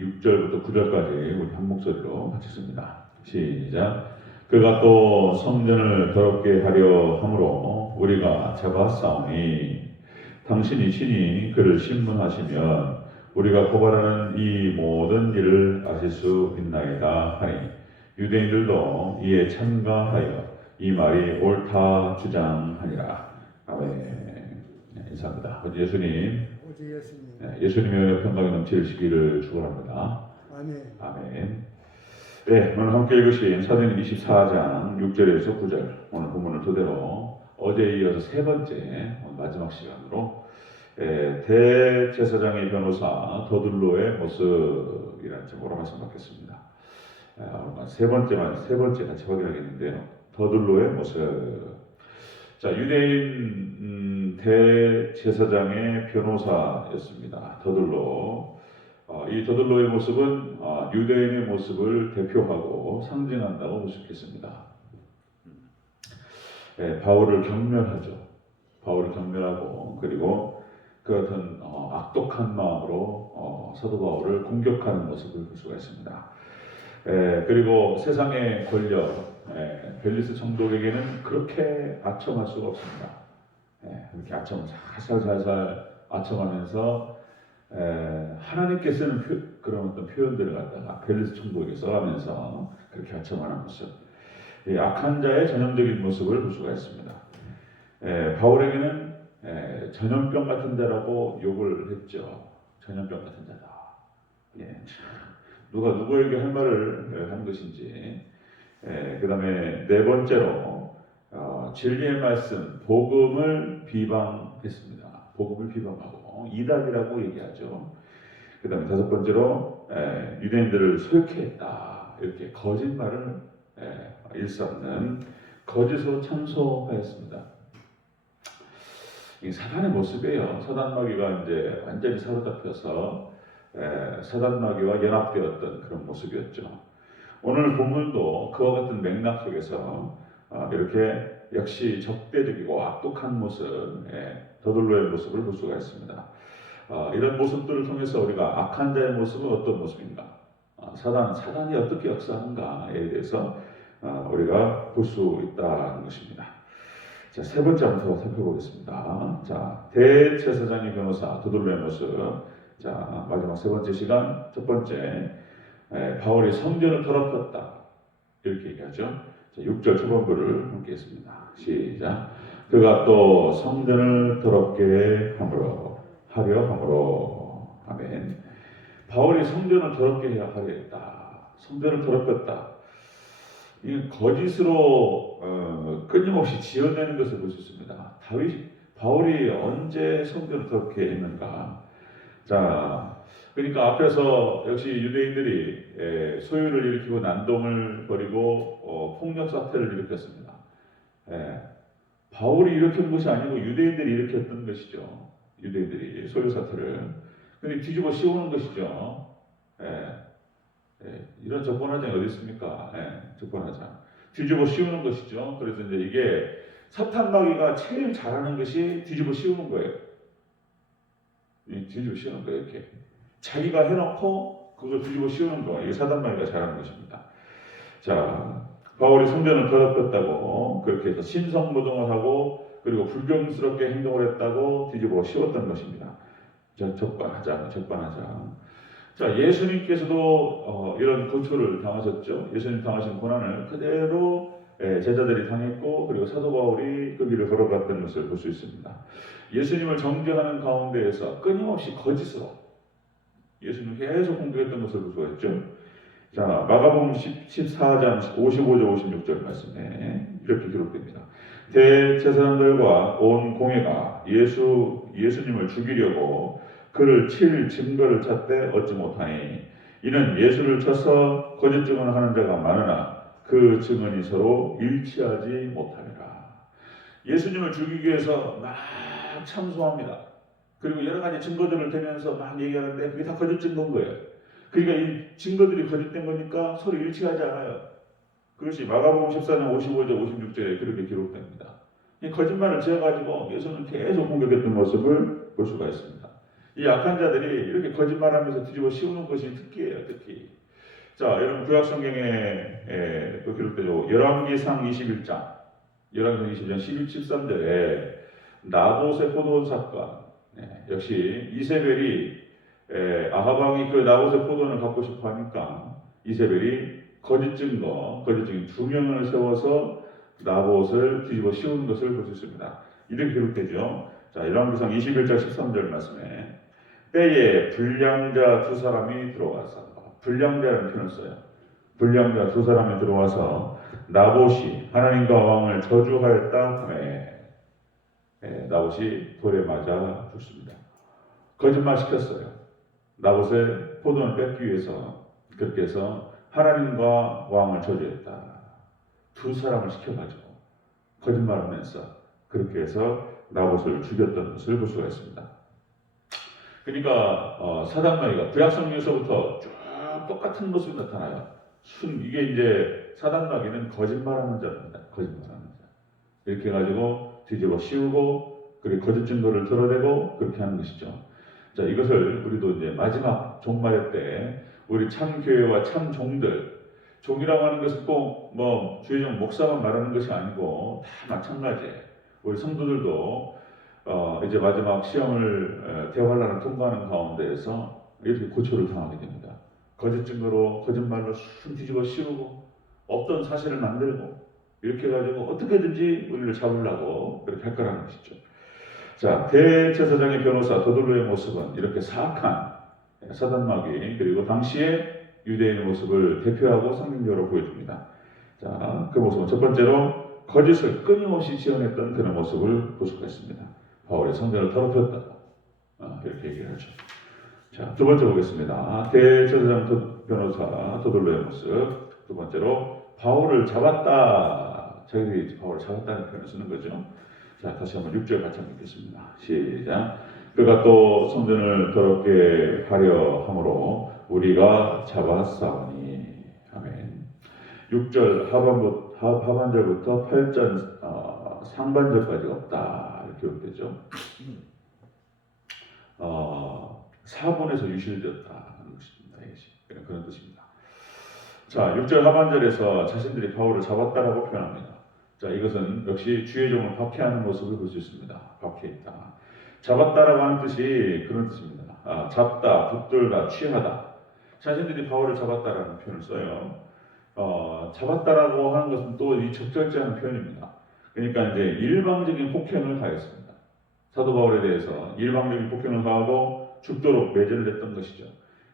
6절부터 9절까지 우리 한 목소리로 같이 씁니다. 시작. 그가 또 성전을 더럽게 하려 함으로 우리가 잡아싸우니 당신이 친히 그를 신문하시면 우리가 고발하는 이 모든 일을 아실 수 있나이다 하니 유대인들도 이에 참가하여 이 말이 옳다 주장하니라. 아멘. 네, 인사합니다. 예수님, 예수님의 은혜 평강이 넘치시기를 축원합니다. 아멘. 아멘. 네, 오늘 함께 읽으신 사도행전 24장 6절에서 9절 오늘 본문을 토대로 어제에 이어서 세 번째 마지막 시간으로 대제사장의 변호사 더둘로의 모습이라는 제목으로 말씀 받겠습니다. 세 번째 같이 확인하겠는데요. 더둘로의 모습. 자, 유대인 대제사장의 변호사였습니다. 더둘로. 이 더둘로의 모습은 유대인의 모습을 대표하고 상징한다고 볼 수 있겠습니다. 바울을 경멸하죠. 바울을 경멸하고 그리고 그 같은 악독한 마음으로 사도 바울을 공격하는 모습을 볼 수가 있습니다. 그리고 세상의 권력, 벨리스 총독에게는 그렇게 아첨할 수가 없습니다. 이렇게 살살살살 아첨하면서 하나님께 쓰는 그런 어떤 표현들을 갖다가 벨리스 총독에게 써가면서 그렇게 아첨하는 모습, 악한 자의 전형적인 모습을 볼 수가 있습니다. 바울에게는 전염병 같은 자라고 욕을 했죠. 전염병 같은 자다. 누가 누구에게 할 말을 한 것인지. 그 다음에 네 번째로 진리의 말씀, 복음을 비방했습니다. 복음을 비방하고 이단이라고 얘기하죠. 그 다음에 다섯 번째로 유대인들을 소유했다. 이렇게 거짓말을 일삼는 거짓으로 참소하였습니다. 이 사단의 모습이에요. 사단 마귀가 이제 완전히 사로잡혀서 사단 마귀와 연합되었던 그런 모습이었죠. 오늘 본문도 그와 같은 맥락 속에서 이렇게 역시 적대적이고 악독한 모습, 더둘로의 모습을 볼 수가 있습니다. 이런 모습들을 통해서 우리가 악한 자의 모습은 어떤 모습인가, 사단이 어떻게 역사하는가에 대해서 우리가 볼 수 있다는 것입니다. 자, 세 번째 한번 살펴보겠습니다. 자, 대제사장의 변호사 더둘로의 모습. 자, 마지막 세 번째 시간, 첫 번째, 바울이 성전을 더럽혔다. 이렇게 얘기하죠. 자, 6절 초반부를 함께 했습니다. 시작. 그가 또 성전을 더럽게 하려 함으로. 아멘. 바울이 성전을 더럽게 하려 했다. 성전을 더럽혔다. 이 거짓으로 끊임없이 지어내는 것을 볼 수 있습니다. 바울이 언제 성전을 더럽게 했는가? 자, 그러니까 앞에서 역시 유대인들이 소유를 일으키고 난동을 벌이고 폭력 사태를 일으켰습니다. 바울이 일으킨 것이 아니고 유대인들이 일으켰던 것이죠. 유대인들이 소유 사태를. 근데 뒤집어 씌우는 것이죠. 이런 적반하장이 어디 있습니까? 적반하장. 뒤집어 씌우는 것이죠. 그래서 이제 이게 사탄 마귀가 제일 잘하는 것이 뒤집어 씌우는 거예요. 뒤집어 씌우는 거예요. 이렇게 자기가 해놓고 그걸 뒤집어 씌우는 거. 이게 사탄 마귀가 잘하는 것입니다. 자, 바울이 성전을 더럽혔다고 그렇게 해서 신성모독을 하고 그리고 불경스럽게 행동을 했다고 뒤집어 씌웠던 것입니다. 적반하장. 자, 예수님께서도 이런 고초를 당하셨죠. 예수님 당하신 고난을 그대로 제자들이 당했고 그리고 사도 바울이 그 길을 걸어갔던 것을 볼 수 있습니다. 예수님을 정죄하는 가운데에서 끊임없이 거짓으로 예수님을 계속 공격했던 것을 볼 수가 있죠. 자, 마가복음 14장 55절 56절 말씀에 이렇게 기록됩니다. 대제사장들과 온 공회가 예수님을 죽이려고 그를 칠 증거를 찾되 얻지 못하니 이는 예수를 쳐서 거짓 증언을 하는 자가 많으나 그 증언이 서로 일치하지 못하니라. 예수님을 죽이기 위해서 막 참소합니다. 그리고 여러 가지 증거들을 대면서 막 얘기하는데 그게 다 거짓 증거인 거예요. 그러니까 이 증거들이 거짓된 거니까 서로 일치하지 않아요. 그것이 마가복음 14장 55절 56절에 그렇게 기록됩니다. 이 거짓말을 지어가지고 예수는 계속 공격했던 모습을 볼 수가 있습니다. 이 악한 자들이 이렇게 거짓말하면서 뒤집어 씌우는 것이 특기예요, 특기. 자, 여러분 구약 성경에 또 기록되죠. 열왕기상 21장, 열왕기상 21장 12, 13절에 나봇의 포도원 사건. 역시 이세벨이 아하방이 그 나봇의 포도원을 갖고 싶어 하니까 이세벨이 거짓 증거, 거짓 증인 두 명을 세워서 나봇을 뒤집어 씌우는 것을 볼 수 있습니다. 이렇게 기록되죠. 자, 열왕기상 21장 13절 말씀에 때에 불량자 두 사람이 들어와서, 불량자라는 표현을 써요. 불량자 두 사람이 들어와서 나봇이 하나님과 왕을 저주하였다 하매 나봇이 돌에 맞아 죽습니다. 거짓말 시켰어요. 나봇의 포도원을 뺏기 위해서 그렇게 해서 하나님과 왕을 저주했다. 두 사람을 시켜가지고 거짓말하면서 그렇게 해서 나봇을 죽였던 것을 볼 수가 있습니다. 그러니까 사단마귀가 구약성경에서부터 쭉 똑같은 모습이 나타나요. 이게 이제 사단마귀는 거짓말하는 자입니다. 거짓말하는 자. 이렇게 해가지고 뒤집어 씌우고 그리고 거짓 증거를 드러내고 그렇게 하는 것이죠. 자, 이것을 우리도 이제 마지막 종말의 때 우리 참 교회와 참 종들, 종이라고 하는 것은 꼭 뭐 주의종 목사만 말하는 것이 아니고 다 마찬가지예요. 우리 성도들도 이제 마지막 시험을 대환란을 통과하는 가운데에서 이렇게 고초를 당하게 됩니다. 거짓 증거로 거짓말로 순 뒤집어 씌우고 없던 사실을 만들고 이렇게 해가지고 어떻게든지 우리를 잡으려고 그렇게 할 거라는 것이죠. 자, 대제사장의 변호사 도돌로의 모습은 이렇게 사악한 사단마귀 그리고 당시의 유대인의 모습을 대표하고 상징적으로 보여줍니다. 자, 그 모습은 첫 번째로 거짓을 끊임없이 지어냈던 그런 모습을 볼 수가 있습니다. 바울의 성전을 더럽혔다. 이렇게 얘기를 하죠. 자, 두 번째 보겠습니다. 대제사장 변호사 도돌로의 모습. 두 번째로 바울을 잡았다. 자기들이 바울을 잡았다는 표현을 쓰는 거죠. 자, 다시 한번 6절 같이 한번 읽겠습니다. 시작. 그가 또 성전을 더럽게 하려 함으로 우리가 잡았사오니. 아멘. 6절 하반절부터 8절 상반절까지 없다. 이렇게 기록되죠. 4분에서 유실되었다 하는 것입니다. 그런 뜻입니다. 자, 6절 하반절에서 자신들이 바울을 잡았다라고 표현합니다. 자, 이것은 역시 주의 종을 박해하는 모습을 볼 수 있습니다. 박해했다. 잡았다라고 하는 뜻이 그런 뜻입니다. 잡다, 붙들다, 취하다. 자신들이 바울을 잡았다라는 표현을 써요. 잡았다라고 하는 것은 또 이 적절치 않은 표현입니다. 그러니까 이제 일방적인 폭행을 가했습니다. 사도 바울에 대해서 일방적인 폭행을 가하고 죽도록 매질을 했던 것이죠.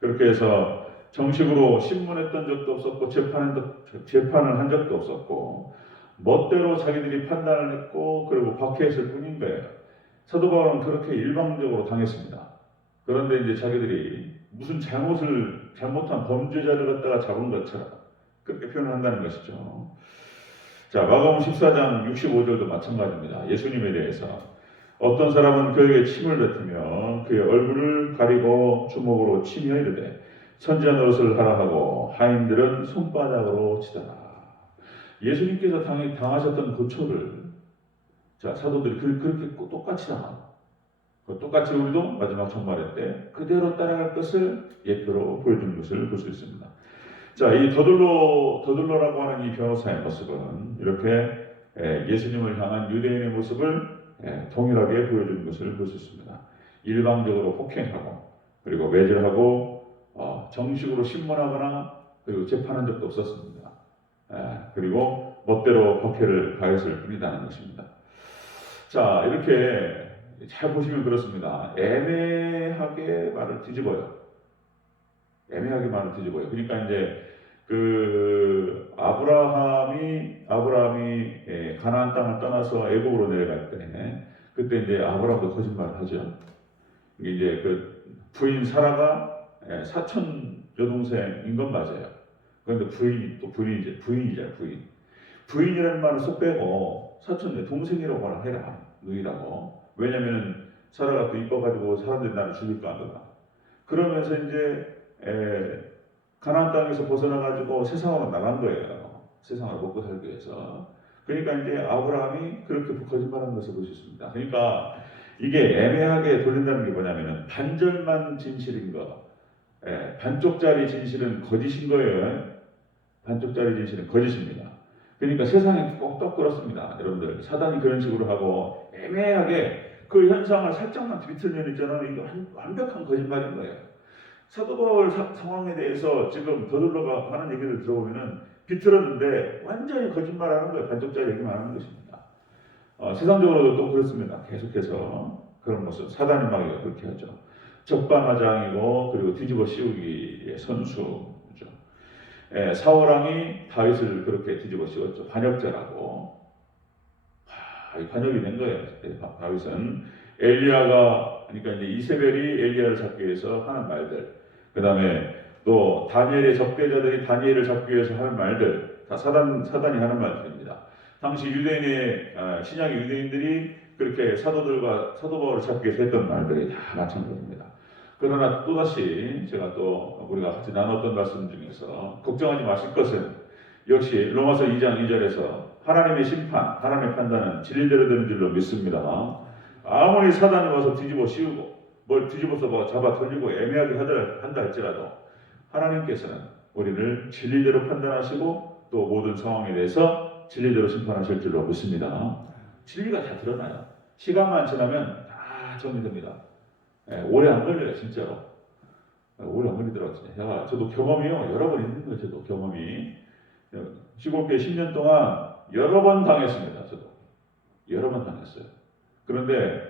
그렇게 해서 정식으로 신문했던 적도 없었고 재판을 한 적도 없었고 멋대로 자기들이 판단을 했고 그리고 박해했을 뿐인 거예요. 사도 바울은 그렇게 일방적으로 당했습니다. 그런데 이제 자기들이 무슨 잘못한 범죄자를 갖다가 잡은 것처럼 그렇게 표현한다는 것이죠. 자, 마가복음 14장 65절도 마찬가지입니다. 예수님에 대해서 어떤 사람은 그에게 침을 뱉으며 그의 얼굴을 가리고 주먹으로 치며 이르되 선지자 노릇을 하라 하고 하인들은 손바닥으로 치더라. 예수님께서 당하셨던 고초를 자, 사도들이 그렇게 똑같이 당하고 똑같이 우리도 마지막 종말의 때 그대로 따라갈 것을 예표로 보여주는 것을 볼 수 있습니다. 자, 이 더둘로라고 하는 이 변호사의 모습은 이렇게 예수님을 향한 유대인의 모습을 동일하게 보여주는 것을 볼 수 있습니다. 일방적으로 폭행하고 그리고 매질하고 정식으로 신문하거나 그리고 재판한 적도 없었습니다. 그리고 멋대로 박해를 가했을 뿐이라는 것입니다. 자, 이렇게 잘 보시면 그렇습니다. 애매하게 말을 뒤집어요. 그러니까 이제 아브라함이 가나안 땅을 떠나서 애국으로 내려갈 때 그때 이제 아브라함도 거짓말을 하죠. 이제 그 부인 사라가 사촌 여동생인 건 맞아요. 그런데 부인이라는 말을 쏙 빼고 사촌 동생이라고 해라. 누이라고. 왜냐면은 사라가 또 이뻐가지고 사람들이 나를 죽일까 하더라. 그러면서 이제 가나안 땅에서 벗어나가지고 세상으로 나간 거예요. 세상을 먹고 살기 위해서. 그러니까 이제 아브라함이 그렇게 거짓말한 것을 볼 수 있습니다. 그러니까 이게 애매하게 돌린다는 게 뭐냐면은 반절만 진실인 거, 반쪽짜리 진실은 거짓인 거예요. 반쪽짜리 진실은 거짓입니다. 그러니까 세상이 꼭 그렇습니다. 여러분들 사단이 그런 식으로 하고 애매하게 그 현상을 살짝만 비틀면 있잖아요. 이거 완벽한 거짓말인 거예요. 사도 바울 상황에 대해서 지금 더들러가 하는 얘기를 들어보면은 비틀었는데 완전히 거짓말하는 거예요. 반쪽짜리 얘기만 하는 것입니다. 세상적으로도 또 그렇습니다. 계속해서 그런 모습, 사단의 마귀가 그렇게 하죠. 적반하장이고 그리고 뒤집어 씌우기의 선수죠. 사울왕이 다윗을 그렇게 뒤집어 씌웠죠. 반역자라고. 이 반역이 된 거예요. 다윗은 엘리야가, 그러니까 이제 이세벨이 엘리야를 잡기 위해서 하는 말들, 그 다음에 또 다니엘의 적대자들이 다니엘을 잡기 위해서 하는 말들, 다 사단이 하는 말들입니다. 당시 유대인의 신약 유대인들이 그렇게 사도 바울을 잡기 위해서 했던 말들이 다 마찬가지입니다. 그러나 또다시 제가 또 우리가 같이 나눴던 말씀 중에서 걱정하지 마실 것은 역시 로마서 2장 2절에서 하나님의 심판, 하나님의 판단은 진리대로 되는 줄로 믿습니다. 아무리 사단이 와서 뒤집어 씌우고 뭘 뒤집어서 잡아 돌리고 애매하게 한다 할지라도 하나님께서는 우리를 진리대로 판단하시고 또 모든 상황에 대해서 진리대로 심판하실 줄로 믿습니다. 진리가 다 드러나요. 시간만 지나면 다 정리됩니다. 오래 안 걸려요, 진짜로. 오래 안 걸리더라고요. 저도 경험이요. 여러 번 있는 거예요, 저도 경험이. 시골교회 10년 동안 여러 번 당했습니다, 저도. 여러 번 당했어요. 그런데,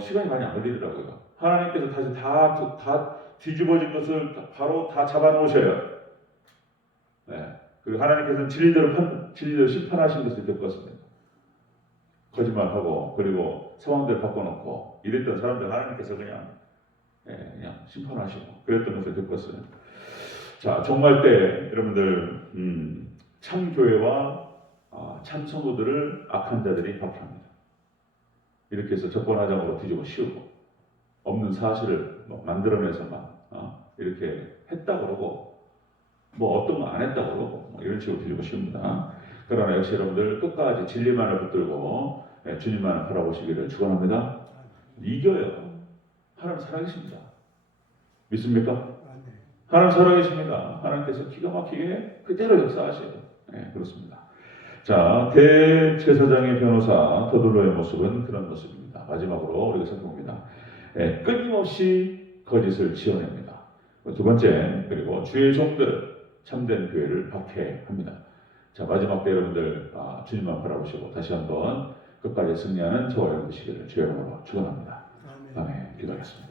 시간이 많이 안 걸리더라고요. 하나님께서 다시 다 뒤집어진 것을 바로 다 잡아 놓으셔요. 그리고 하나님께서는 진리대로 심판하신 것을 겪었습니다. 거짓말하고 그리고 상황들 바꿔놓고 이랬던 사람들 하나님께서 그냥 심판하시고 그랬던 것을 겪었어요. 자, 종말 때 여러분들 참 교회와 참 성도들을 악한 자들이 박해합니다. 이렇게 해서 적반하장으로 뒤집어 씌우고 없는 사실을 만들어내서만 이렇게 했다 그러고 뭐 어떤 거 안 했다 그러고 이런 식으로 뒤집어 씌웁니다. 그러나 역시 여러분들 끝까지 진리만을 붙들고 주님만을 바라보시기를 축원합니다. 이겨요. 하나님 살아계십니다. 믿습니까? 하나님 살아계십니다. 하나님께서 기가 막히게 그대로 역사하셔요. 그렇습니다. 자, 대제사장의 변호사 더둘러의 모습은 그런 모습입니다. 마지막으로 우리가 살펴봅니다. 끊임없이 거짓을 지어냅니다. 두 번째, 그리고 주의 종들 참된 교회를 박해합니다. 자, 마지막 때 여러분들 주님만 바라보시고 다시 한번 끝까지 승리하는 저와 여러분 되시기를 주의 이름으로 축원합니다. 아멘. 기도하겠습니다.